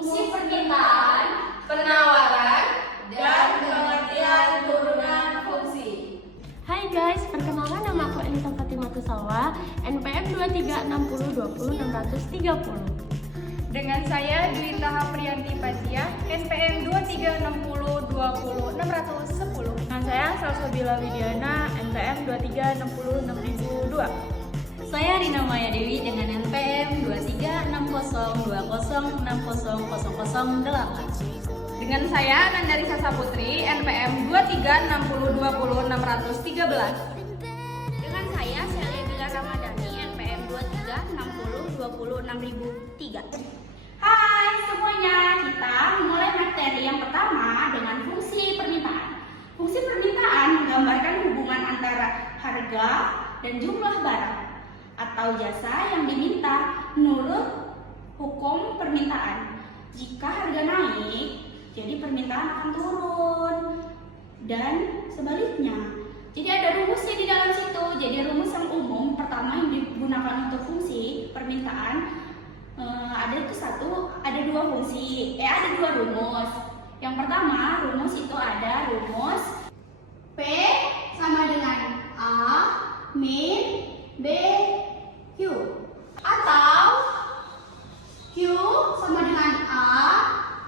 fungsi permintaan, penawaran, dan pengertian turunan fungsi. Hai guys, perkenalkan nama aku Elisa Fatimah Tusalwa, NPM 2360206630. Dengan saya Dwi Taha Priyanti Pazia, SPM 2360200610. Dengan saya Salsabila Widiana, NPM 23606002. Saya Rina Maya Dewi dengan NPM 236020600008. Dengan saya Nandari Sasa Putri, NPM 2360200613. Dengan saya Celia Bila Ramadhani, NPM 2360206003. Hai semuanya, kita mulai materi yang pertama dengan fungsi permintaan. Fungsi permintaan menggambarkan hubungan antara harga dan jumlah barang atau jasa yang diminta menurut hukum permintaan. Jika harga naik, jadi permintaan akan turun, dan sebaliknya. Jadi ada rumusnya di dalam situ. Jadi rumus yang umum pertama yang digunakan untuk fungsi permintaan ada dua rumus. Yang pertama, rumus itu ada rumus P sama dengan A min B Q, atau Q sama dengan A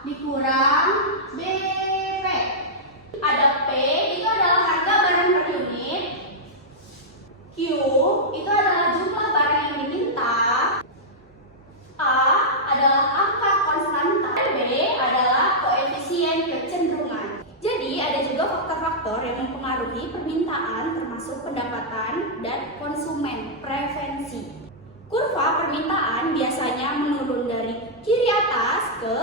dikurang BP. Ada P itu adalah harga barang per unit, Q itu adalah jumlah barang yang diminta, A adalah angka konstanta, dan B adalah koefisien kecenderungan. Jadi ada juga faktor-faktor yang mempengaruhi permintaan termasuk pendapatan dan konsumen, preferensi. Kurva permintaan biasanya menurun dari kiri atas ke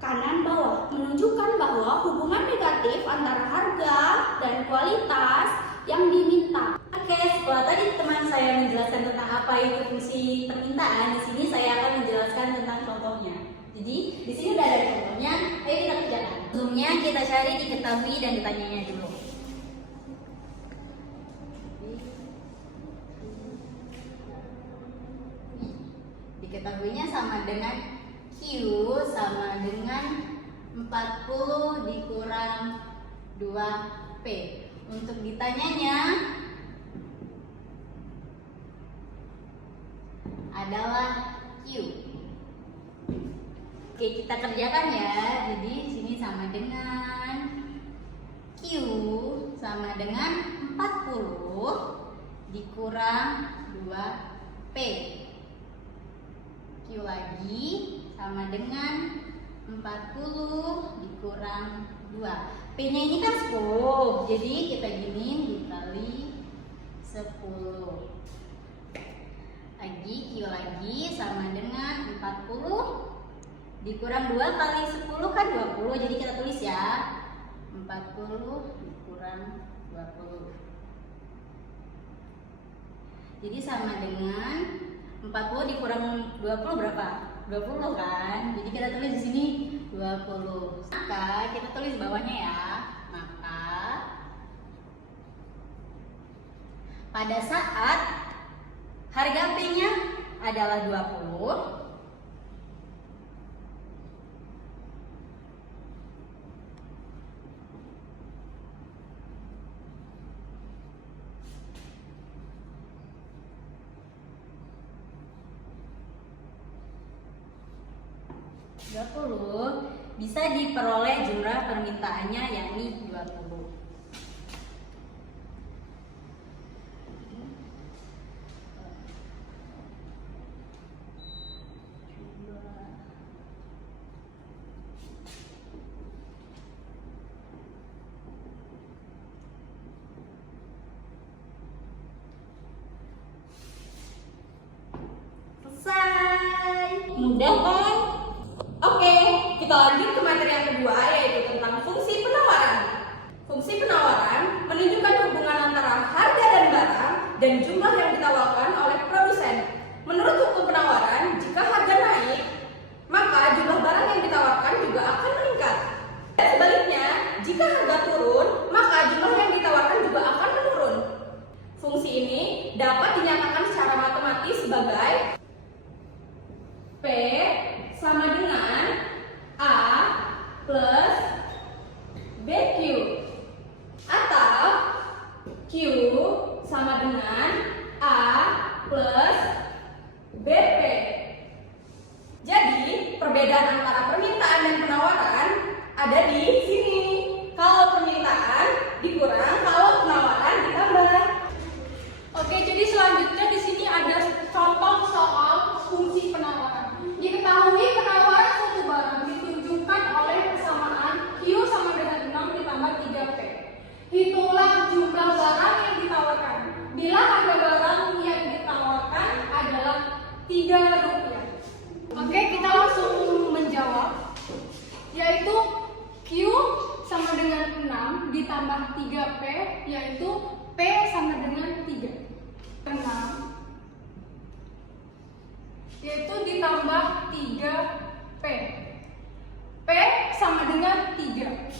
kanan bawah, menunjukkan bahwa hubungan negatif antara harga dan kualitas yang diminta. Oke, setelah tadi teman saya menjelaskan tentang apa itu fungsi permintaan, di sini saya akan menjelaskan tentang contohnya. Jadi, di sini udah ada contohnya, ayo kita kerjakan. Sebelumnya kita cari diketahui dan ditanyanya dulu. Diketahuinya sama dengan Q sama dengan 40 dikurang 2P. Untuk ditanyanya adalah Q. Oke, kita kerjakan ya. Jadi sini sama dengan Q sama dengan 40 dikurang 2P. Q lagi sama dengan 40 dikurang 2. P-nya ini kan 10. Jadi kita giniin dikali 10. Lagi Q lagi sama dengan 40 dikurang 2 kali 10 kan 20. Jadi kita tulis ya 40 dikurang 20. Jadi sama dengan 40 dikurang 20 berapa? 20 kan? Jadi kita tulis di sini 20. Maka kita tulis bawahnya ya. Maka pada saat harga P-nya adalah 20, bisa diperoleh jumlah permintaannya yakni 20. Selesai. Mudah kan? Oke, kita lanjut ke materi yang kedua, yaitu tentang fungsi penawaran. Fungsi penawaran menunjukkan hubungan antara harga dan barang dan jumlah yang ditawarkan oleh produsen. Menurut hukum penawaran, jika harga naik, maka jumlah barang yang ditawarkan juga akan meningkat. Dan sebaliknya, jika harga turun, maka jumlah yang ditawarkan juga akan menurun. Fungsi ini dapat dinyatakan secara matematis sebagai P sama dengan perbedaan antara permintaan dan penawaran ada di sini. Kalau permintaan dikurang, kalau penawaran ditambah. Oke, jadi selanjutnya di sini ada contoh soal fungsi penawaran. Diketahui penawaran suatu barang ditunjukkan oleh persamaan Q sama dengan 6 ditambah 3P. Hitunglah jumlah barang yang ditawarkan. Bila harga barang yang ditawarkan adalah Rp3. Oke, kita langsung menjawab, yaitu Q sama dengan 6 ditambah 3P, yaitu P sama dengan 3. 6 yaitu ditambah 3P. P sama dengan 3.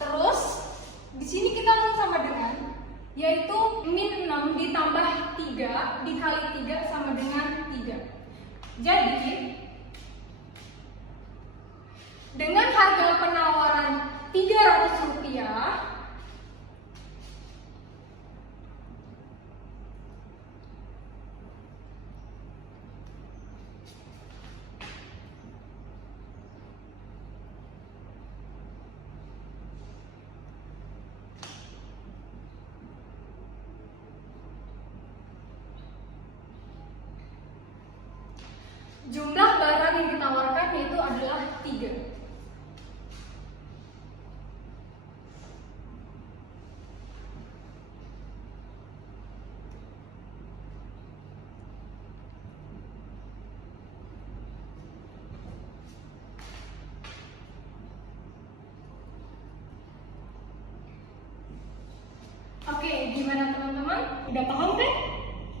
Terus di sini kita sama dengan, yaitu min 6 ditambah 3 dikali 3 sama dengan 3. Jadi dengan harga penawaran Rp300, jumlah barang yang ditawarkan yaitu adalah 3. Oke, gimana teman-teman? Udah paham kan?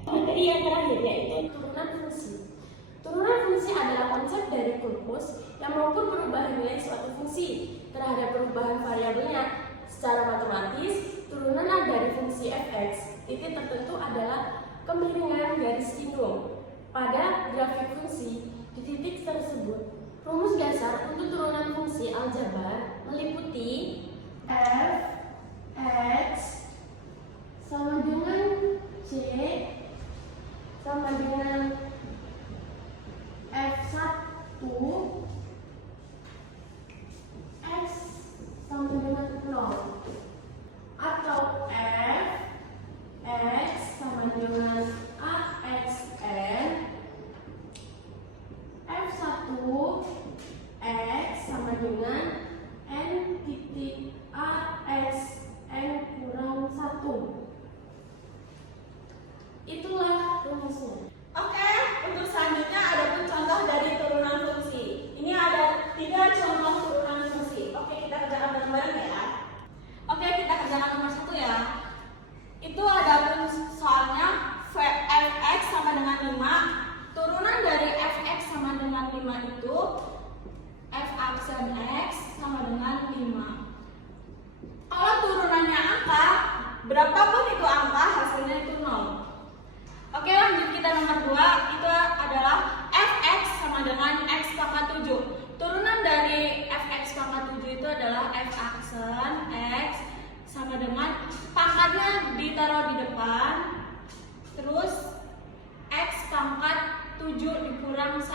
Materi yang terakhir yaitu turunan fungsi. Turunan fungsi adalah konsep dari rumus yang mampu merubah nilai suatu fungsi terhadap perubahan variabelnya. Secara matematis, turunan dari fungsi f(x) titik tertentu adalah kemiringan garis singgung pada grafik fungsi di titik tersebut. Rumus dasar untuk turunan fungsi aljabar meliputi f(x) sama dengan c sama dengan f1 x sama dengan 0, atau f(x) sama dengan axn, f1 x sama dengan n titik axn kurang 1. Itulah rumusnya. Oke, untuk selanjutnya ada pun contoh dari turunan fungsi. Ini ada 3 contoh turunan fungsi. Oke, kita kerjakan bareng-bareng ya. Oke, kita kerjakan nomor 1 ya. Itu ada pun soalnya fx sama dengan 5. Turunan dari fx sama dengan 5 itu f aksen x sama dengan 5. Kalau turunannya angka, berapapun itu angka, hasilnya itu 0. Oke, lanjut kita nomor 2. Itu adalah fx sama dengan x pangkat 7. Turunan dari fx pangkat 7 itu adalah f aksen x sama dengan pangkatnya ditaruh di depan, terus x pangkat 7 dikurang 1.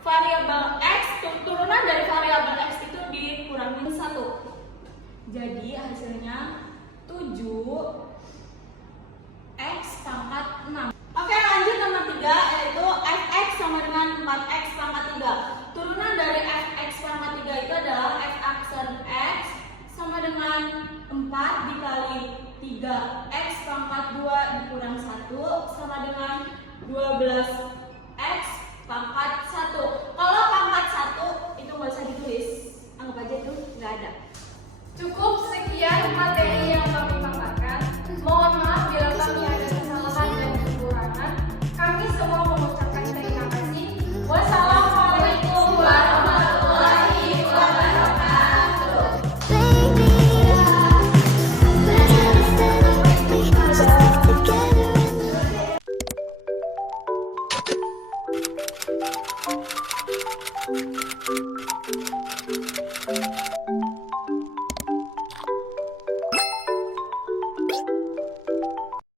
Variabel x, turunan dari variabel x itu dikurangi 1. Jadi hasilnya 7 x pangkat 6. Oke, lanjut nomor 3, yaitu fx sama dengan 4x pangkat 3. Turunan dari fx pangkat 3 itu adalah f aksen x sama dengan 4 dikali 3 x pangkat 2 dikurang 1 sama dengan 12x pangkat 1. Kalau pangkat 1 itu nggak usah ditulis, anggap aja itu nggak ada. Cukup sekian materi yang kami paparkan. Mohon maaf bila kami ada kesalahan dan kekurangan. Kami semua mengucapkan terima kasih. Wassalamualaikum warahmatullahi wabarakatuh. Together.